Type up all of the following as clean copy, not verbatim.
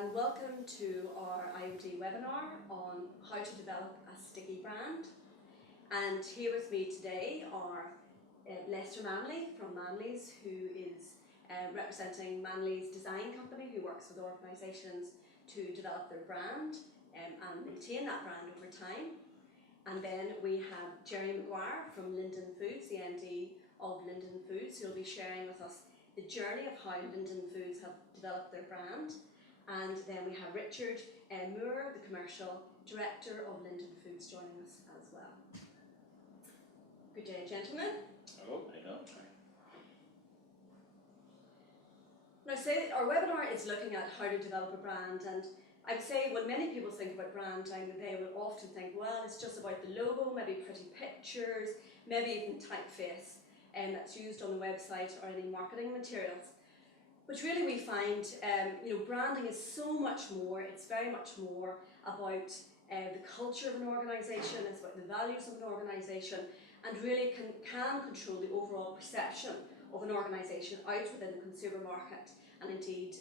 and welcome to our IoD webinar on how to develop a sticky brand. And here with me today are Lester Manley from Manley's, who is representing Manley's design company, who works with organisations to develop their brand and maintain that brand over time. And then we have Gerry Maguire from Linden Foods, the MD of Linden Foods, who will be sharing with us the journey of how Linden Foods have developed their brand. And then we have Richard Moore, the Commercial Director of Linden Foods, joining us as well. Good day, gentlemen. Hello. Hello. Now, say our webinar is looking at how to develop a brand, and I'd say when many people think about branding, they will often think, well, it's just about the logo, maybe pretty pictures, maybe even typeface, and that's used on the website or any marketing materials. But really we find, branding is so much more. It's very much more about the culture of an organisation, it's about the values of an organisation, and really can control the overall perception of an organisation out within the consumer market, and indeed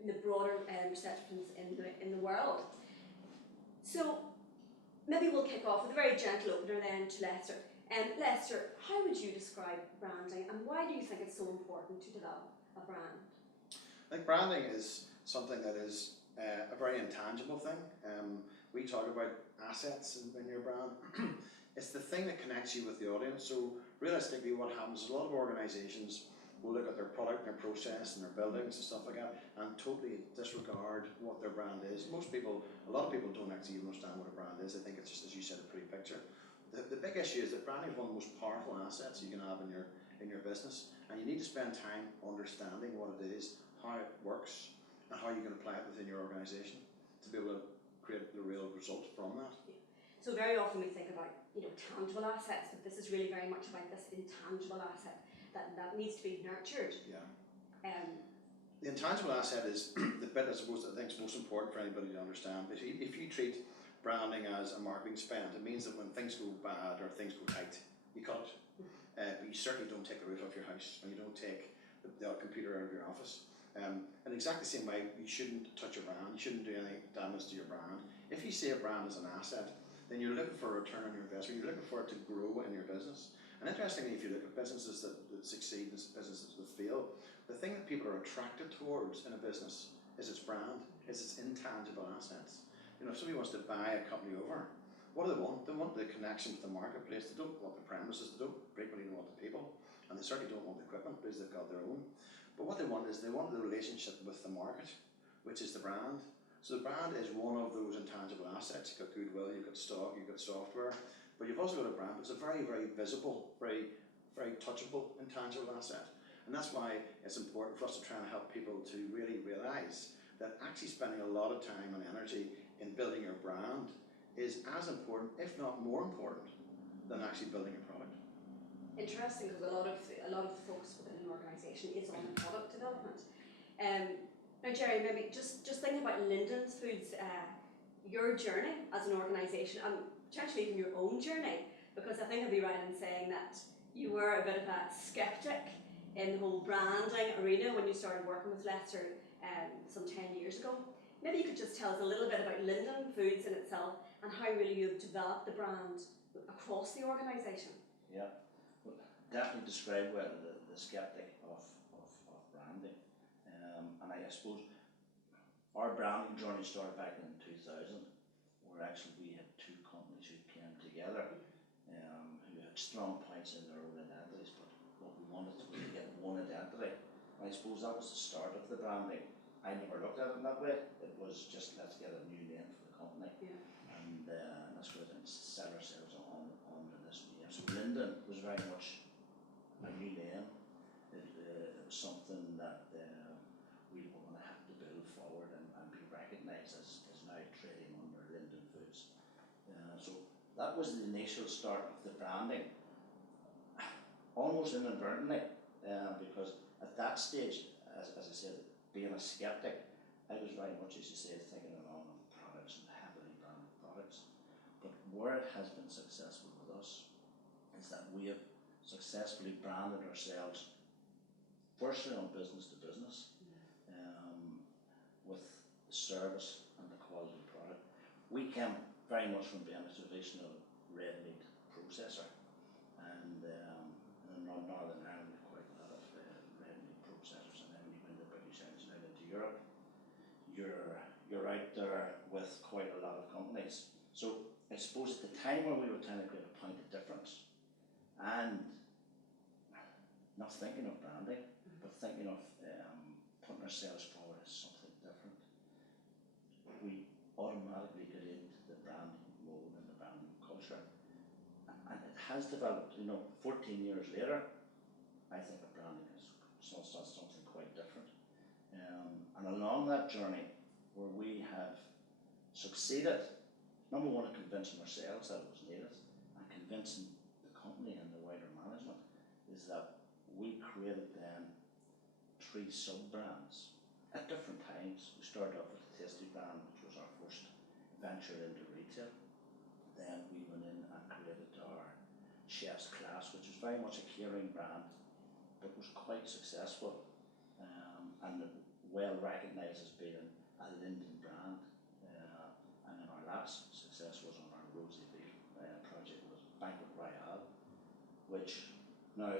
in the broader perceptions in the world. So maybe we'll kick off with a very gentle opener then to Lester. Lester, how would you describe branding, and why do you think it's so important to develop a brand? I think branding is something that is a very intangible thing. We talk about assets in your brand. It's the thing that connects you with the audience. So realistically what happens is a lot of organisations will look at their product and their process and their buildings and stuff like that and totally disregard what their brand is. A lot of people don't actually even understand what a brand is. They think it's just, as you said, a pretty picture. The big issue is that branding is one of the most powerful assets you can have in your business, and you need to spend time understanding what it is, how it works, and how you can apply it within your organisation to be able to create the real result from that. So very often we think about tangible assets, but this is really very much about this intangible asset that needs to be nurtured. Yeah. The intangible asset is the bit I suppose that I think is most important for anybody to understand. If you treat branding as a marketing spend, it means that when things go bad or things go tight, you cut it. But you certainly don't take the roof off your house, and you don't take the computer out of your office. In exactly the same way, you shouldn't touch your brand, you shouldn't do any damage to your brand. If you see a brand as an asset, then you're looking for a return on your investment, you're looking for it to grow in your business. And interestingly, if you look at businesses that succeed and businesses that fail, the thing that people are attracted towards in a business is its brand, is its intangible assets. If somebody wants to buy a company over, what do they want? They want the connection with the marketplace. They don't want the premises, they don't frequently want the people, and they certainly don't want the equipment because they've got their own. But what they want is the relationship with the market, which is the brand. So the brand is one of those intangible assets. You've got goodwill, you've got stock, you've got software, but you've also got a brand. It's a very, very visible, very, very touchable intangible asset. And that's why it's important for us to try and help people to really realise that actually spending a lot of time and energy in building your brand is as important, if not more important, than actually building a product. Interesting, because a lot of focus within an organisation is on product development. Now, Gerry, maybe just thinking about Linden Foods, your journey as an organisation, and potentially even your own journey, because I think I'd be right in saying that you were a bit of a sceptic in the whole branding arena when you started working with Lester some 10 years ago. Maybe you could just tell us a little bit about Linden Foods in itself and how really you've developed the brand across the organisation. Yeah, well, definitely describe well the skeptic of branding. And I suppose our branding journey started back in 2000, where actually we had two companies who came together who had strong points in their own identities, but what we wanted was to get one identity. And I suppose that was the start of the branding. I never looked at it in that way. It was just, let's get a new name for the company. Yeah. And that's where we set ourselves on under this name. So Linden was very much a new name. It was something that we were going to have to build forward and be recognised as now trading under Linden Foods. So that was the initial start of the branding. Almost inadvertently, because at that stage, as I said, being a skeptic, I was very much, as you say, thinking along of products and heavily branded products. But where it has been successful with us is that we have successfully branded ourselves firstly on business to business, with service and the quality product. We came very much from being a traditional red meat processor, and in Northern Ireland we have quite a lot of red meat processors, and then when you go into British Isles and out into Europe, you're out there with quite a lot of companies. So I suppose at the time when we were trying to create a point of difference, and not thinking of branding, but thinking of putting ourselves forward as something different, we automatically get into the branding mode and the branding culture. And it has developed, 14 years later, I think the branding is something quite different. And along that journey, where we have succeeded, number one, in convincing ourselves that it was needed, and convincing the company and the wider management, is that we created then 3 sub-brands at different times. We started off with the Tasty brand, which was our first venture into retail. Then we went in and created our Chef's Class, which was very much a catering brand, but was quite successful, and well recognised as being a Linden brand. And then our last success was on our Rosy Veal project, was Banquet Royale, which now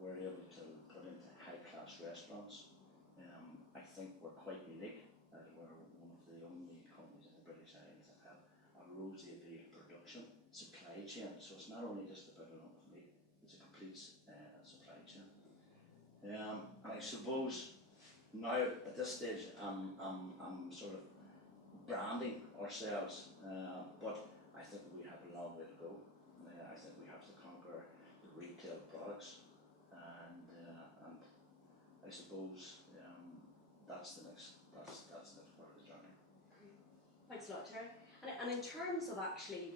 we're able to put into high-class restaurants. I think we're quite unique, as we're one of the only companies in the British Isles that have a Rosy Veal production supply chain. So it's not only just about a lump of meat, it's a complete supply chain. And I suppose now at this stage I'm sort of branding ourselves, but I think we have a long way to go. I think we have to conquer the retail products, and I suppose that's the next part of the journey. Thanks a lot, Gerry. And in terms of actually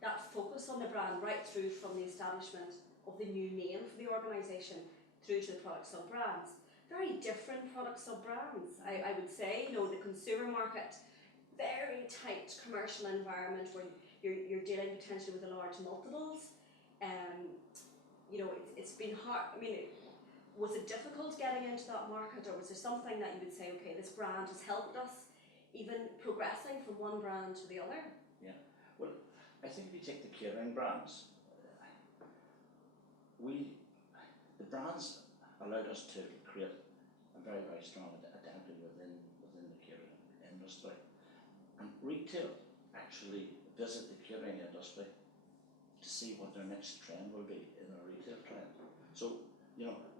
that focus on the brand right through from the establishment of the new name for the organisation through to the product sub-brands, very different product sub-brands, I would say. The consumer market, very tight commercial environment where you're dealing potentially with a large multiples. It's been hard. Was it difficult getting into that market, or was there something that you would say, okay, this brand has helped us even progressing from one brand to the other? Yeah, well, I think if you take the catering brands, the brands allowed us to create a very, very strong identity within the catering industry. And retail actually visit the catering industry to see what their next trend will be in a retail trend. So,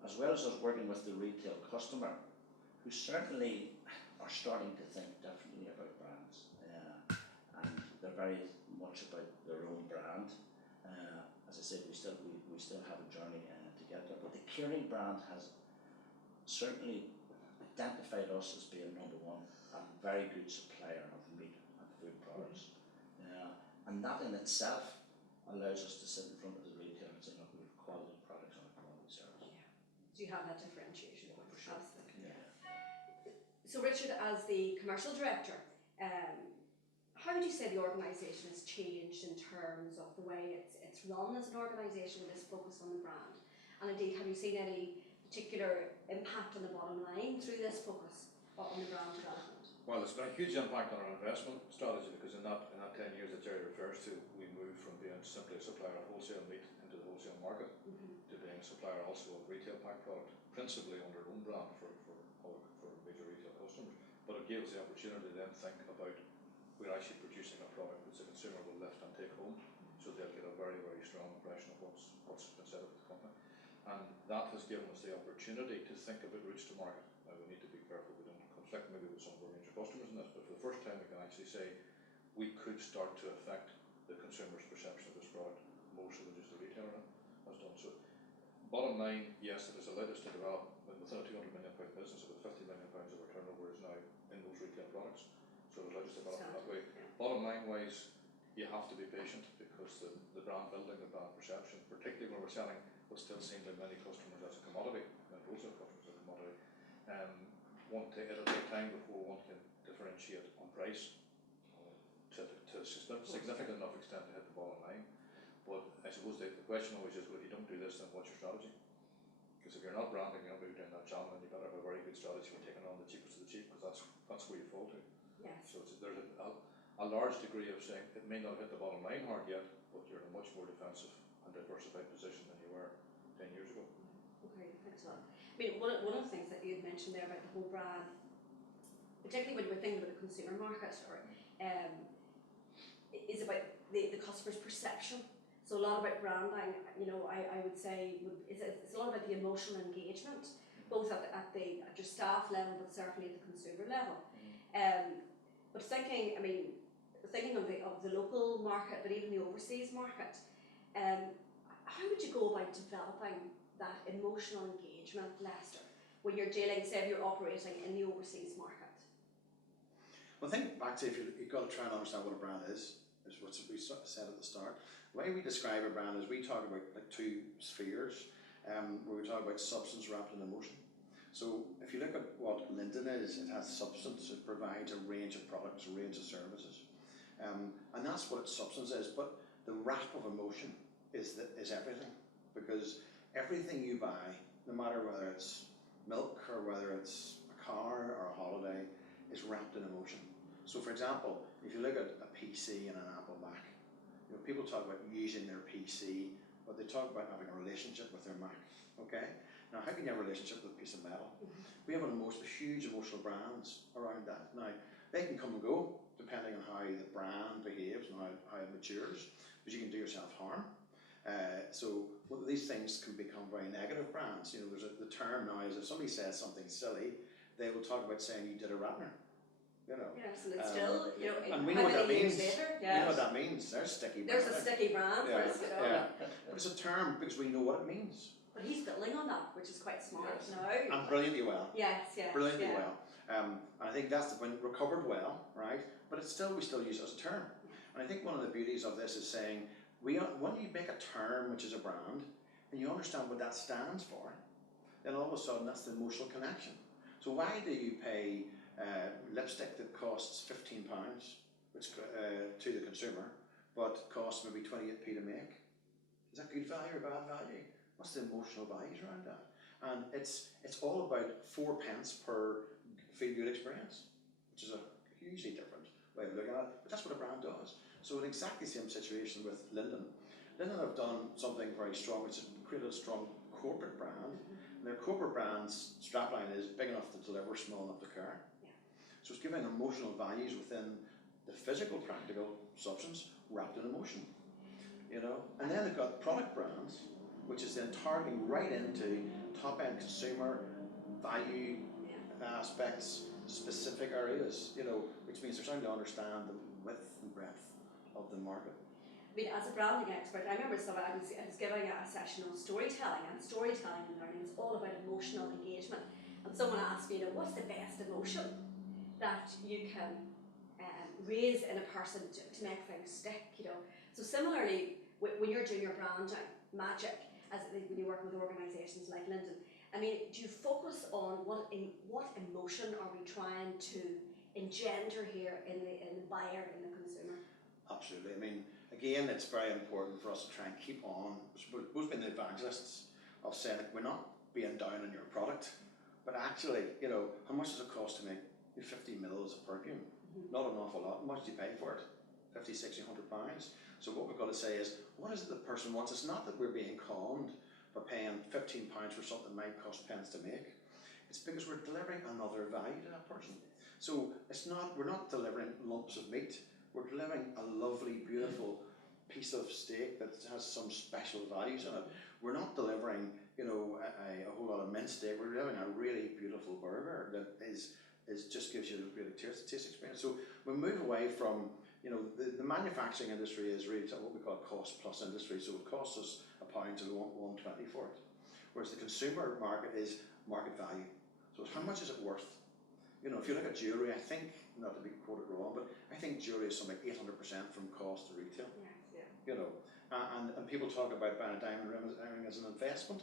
as well as us working with the retail customer, who certainly are starting to think differently about brands, and they're very much about their own brand. As I said, we still have a journey to get there, but the catering brand has certainly identified us as being number one, a very good supplier of meat and food products, and that in itself allows us to sit in front of the retailer and say, look, we have quality products and a quality service. Yeah. So you have that differentiation. For sure. Absolutely. Yeah. So Richard, as the commercial director, how would you say the organisation has changed in terms of the way it's run as an organisation with this focus on the brand? And indeed, have you seen any particular impact on the bottom line through this focus on the brand development? Well, it's got a huge impact on our investment strategy, because in that 10 years that Gerry refers to, we moved from being simply a supplier of wholesale meat into the wholesale market, to being a supplier also of retail packed product, principally under our own brand for major retail customers. But it gave us the opportunity to then think about, we're actually producing a product that the consumer will lift and take home, so they'll get a very, very strong impression of what's been said of the company. And that has given us the opportunity to think about routes to market. Now, we need to be careful we don't conflict maybe with some of our major customers in this, but for the first time we can actually say we could start to affect the consumer's perception of this product more so than just the retailer has done. So bottom line, yes, it has allowed us to develop within a £200 million business, about £50 million of our turnover is now in those retail products. So it allowed us to develop in that way. Bottom line wise, you have to be patient, because the brand building, the brand perception, particularly when we're selling what's still seen by many customers as a commodity, and wholesale customers as a commodity, it'll take time before one can differentiate on price to a significant enough extent to hit the bottom line. But I suppose the question always is, well, if you don't do this, then what's your strategy? Because if you're not branding, you're not moving down that channel, and you better have a very good strategy for taking on the cheapest of the cheap, because that's where you fall to. Yes. So there's a large degree of saying it may not hit the bottom line hard yet, but you're in a much more defensive and diversified position than you were 10 years ago. Okay, thanks a lot. I mean, one of the things that you had mentioned there about the whole brand, particularly when we're thinking about the consumer market, is about the customer's perception. So a lot about branding, I would say, it's a lot about the emotional engagement, both at your staff level, but certainly at the consumer level. But thinking of the local market, but even the overseas market, how would you go about developing that emotional engagement, Lester, when you're dealing, say, if you're operating in the overseas market? Well, think back to you've got to try and understand what a brand is what we said at the start. The way we describe a brand is we talk about like two spheres, where we talk about substance wrapped in emotion. So if you look at what Linden is, it has substance, it provides a range of products, a range of services. And that's what its substance is, but the wrap of emotion is everything. Because everything you buy, no matter whether it's milk or whether it's a car or a holiday, is wrapped in emotion. So for example, if you look at a PC and an Apple Mac, people talk about using their PC, but they talk about having a relationship with their Mac, okay? Now, how can you have a relationship with a piece of metal? We have huge emotional brands around that. Now, they can come and go, depending on how the brand behaves and how it matures, because you can do yourself harm. So these things can become very negative brands. There's the term now is if somebody says something silly, they will talk about saying you did a Ratner. Yes, and it's still, and we know what that means. Later, we know what that means. There's sticky brand. There's a sticky brand for us, But it's a term because we know what it means. But he's building on that, which is quite smart now. And brilliantly well. Yes. Brilliantly well. And I think that's the point, recovered well, right? But we still use it as a term. And I think one of the beauties of this is saying, when you make a term which is a brand, and you understand what that stands for, then all of a sudden that's the emotional connection. So why do you pay lipstick that costs £15 to the consumer, but costs maybe 28p to make? Is that good value or bad value? What's the emotional values around that? And it's all about 4 pence per feel-good experience, which is a hugely different way of looking at it, but that's what a brand does. So in exactly the same situation with Linden. Linden have done something very strong, which is created a strong corporate brand. And their corporate brand's strapline is big enough to deliver, small enough to care. So it's giving emotional values within the physical, practical substance wrapped in emotion. And then they've got product brands, which is then targeting right into top-end consumer value aspects, specific areas, which means they're starting to understand the width and breadth of the market. I mean, as a branding expert, I remember I was giving a session on storytelling, and storytelling and learning is all about emotional engagement. And someone asked me, what's the best emotion that you can raise in a person to make things stick, So similarly, when you're doing your branding magic, when you work with organisations like Linden, I mean, do you focus on what emotion are we trying to engender here in the buyer, in the consumer? Absolutely. I mean, again, it's very important for us to try and keep on. We've been the evangelists of saying that we're not being down on your product, but actually, how much does it cost to make 50 mils of perfume? Not an awful lot. How much do you pay for it? 50, 60, £100. So what we've got to say is, what is it the person wants? It's not that we're being conned by paying £15 for something that might cost pence to make. It's because we're delivering another value to that person. So we're not delivering lumps of meat. We're delivering a lovely, beautiful piece of steak that has some special values in it. We're not delivering, a whole lot of minced steak. We're delivering a really beautiful burger that just gives you a really taste experience. So we move away from, the manufacturing industry is really what we call a cost plus industry. So it costs us £1 to £1.20 for it. Whereas the consumer market is market value. So how much is it worth? If you look at jewellery, I think, not to be quoted wrong, but I think jewellery is something like 800% from cost to retail. And people talk about buying a diamond ring as an investment.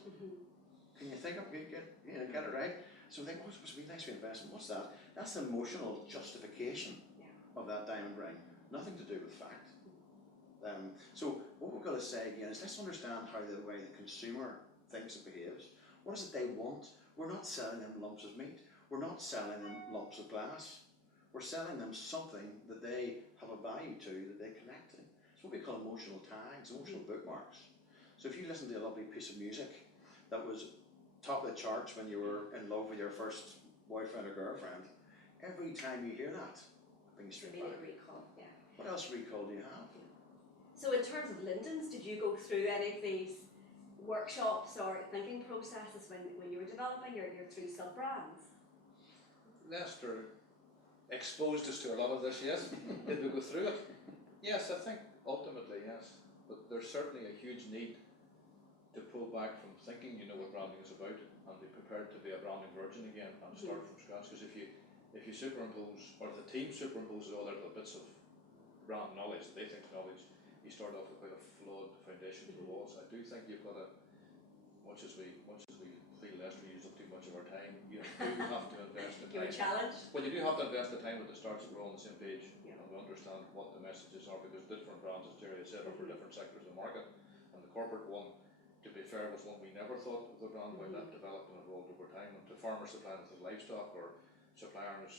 Can you think of get it right? So they think, what's supposed to be next to investment? What's that? That's the emotional justification of that diamond ring. Nothing to do with fact. So what we've got to say again is let's understand how the way the consumer thinks it behaves. What is it they want? We're not selling them lumps of meat. We're not selling them lumps of glass. we're selling them something that they have a value to, that they connect to. It's what we call emotional tags, emotional bookmarks. So if you listen to a lovely piece of music that was top of the charts when you were in love with your first boyfriend or girlfriend, every time you hear that, it brings you straight back. Recall, yeah. What else recall do you have? So in terms of Linden's, did you go through any of these workshops or thinking processes when you were developing your three sub-brands? Leicester exposed us to a lot of this, yes. Did we go through it? Yes, I think ultimately, yes. But there's certainly a huge need to pull back from thinking you know what branding is about and be prepared to be a branding virgin again and start from scratch. Because if you superimpose, or if the team superimposes all their little bits of brand knowledge that they think is knowledge, you start off with quite a flawed foundation to the walls. I do think you've got to, much as we feel Leicester use up too much of our time, you do have to invest the time. You're challenged. Well, you do have to invest the time at the start so we're all on the same page Yeah. and we understand what the messages are, because different brands, as Gerry has said, are for different sectors of the market. And the corporate one, to be fair, was one we never thought of the brand when that developed and evolved over time. And to farmers supplying us with livestock, or suppliers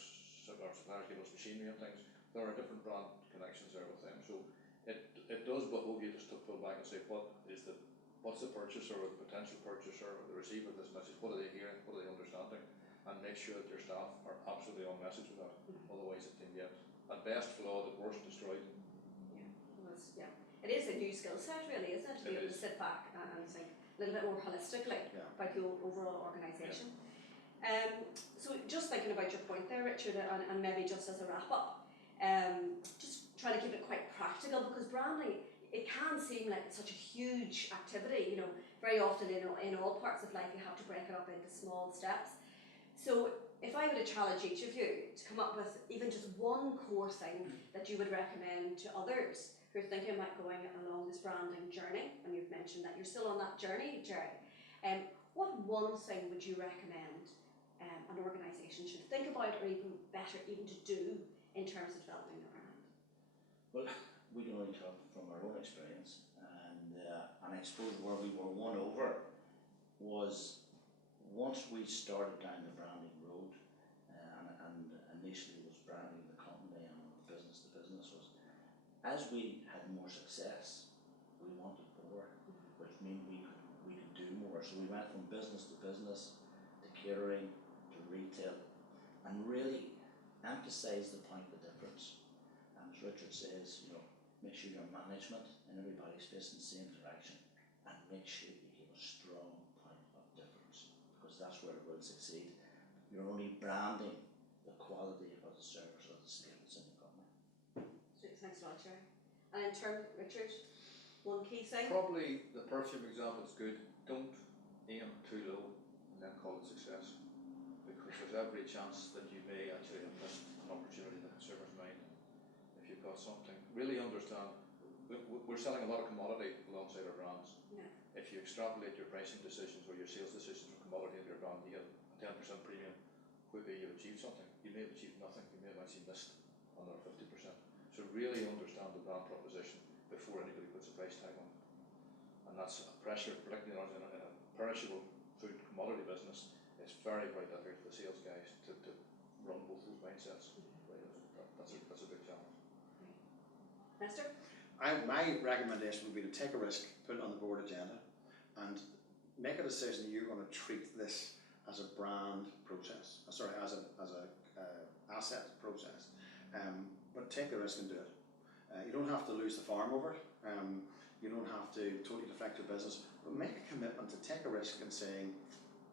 giving us machinery and things, there are different brand connections there with them. So it does behoove you just to pull back and say, what's the purchaser or the potential purchaser or the receiver of this message, what are they hearing, what are they understanding, and make sure that your staff are absolutely on message with that. Otherwise it can get at best flawed, at worst destroyed. Yeah. It is a new skill set, really, isn't it? To be able to sit back and think a little bit more holistically about the overall organisation. So just thinking about your point there, Richard, and maybe just as a wrap up, just trying to keep it quite practical, because branding, it can seem like it's such a huge activity. You know, very often in all parts of life you have to break it up into small steps. So if I were to challenge each of you to come up with even just one core thing that you would recommend to others who are thinking about going along this branding journey, and you've mentioned that you're still on that journey, Gerry, what one thing would you recommend an organisation should think about, or even better, even to do in terms of developing their brand? Well, we can only talk from our own experience, and I suppose where we were won over was once we started down the branding road, and initially was branding the company and business to business, was as we had more success, we wanted more, which meant we could do more. So we went from business to business, to catering, to retail, and really emphasise the point of difference. And as Richard says, you know, make sure your management and everybody's facing the same direction, and make sure you give a strong point of difference, because that's where it will succeed. You're only branding the quality of the service or the skills in the company. Thanks a lot, Gerry. And in terms, Richard, one key thing? Probably the perfume example is good. Don't aim too low and then call it success, because there's every chance that you may actually have missed an opportunity in the consumer's mind. If you've got something, really understand, we're selling a lot of commodity alongside our brands. Yeah. If you extrapolate your pricing decisions or your sales decisions from commodity into your brand, you get a 10% premium. Quickly you've achieved something. You may have achieved nothing, you may have actually missed another 50%. So really understand the brand proposition before anybody puts a price tag on it. And that's a pressure, particularly in a perishable food commodity business. It's very, very difficult for the sales guys to run both those mindsets. That's a big challenge. Esther? My recommendation would be to take a risk, put it on the board agenda, and make a decision that you're going to treat this as a brand process. As a asset process. But take the risk and do it. You don't have to lose the farm over it. You don't have to totally deflect your business, but make a commitment to take a risk and saying,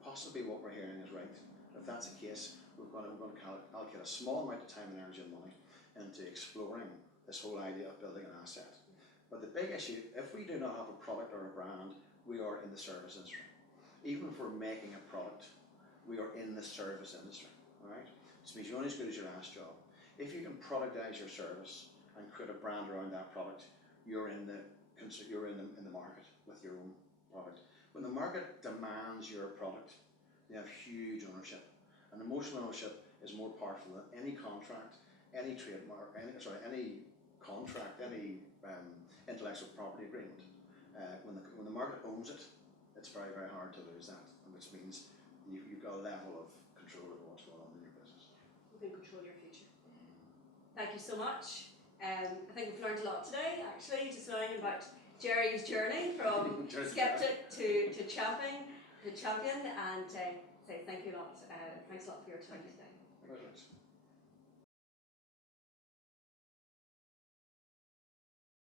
possibly what we're hearing is right. If that's the case, we're going to allocate a small amount of time and energy and money into exploring this whole idea of building an asset. But the big issue, if we do not have a product or a brand, we are in the service industry. Even if we're making a product, we are in the service industry. All right? This means you're only as good as your last job. If you can productize your service and create a brand around that product, you're in the market with your own product. When the market demands your product, they have huge ownership, and emotional ownership is more powerful than any contract, any trademark, any intellectual property agreement. When the market owns it, it's very, very hard to lose that, which means you've got a level of control over what's going on in your business. You can control your future. thank you so much. I think we've learned a lot today, actually, just learning about Gerry's journey from skeptic to champion, and say thank you a lot. Thanks a lot for your time today.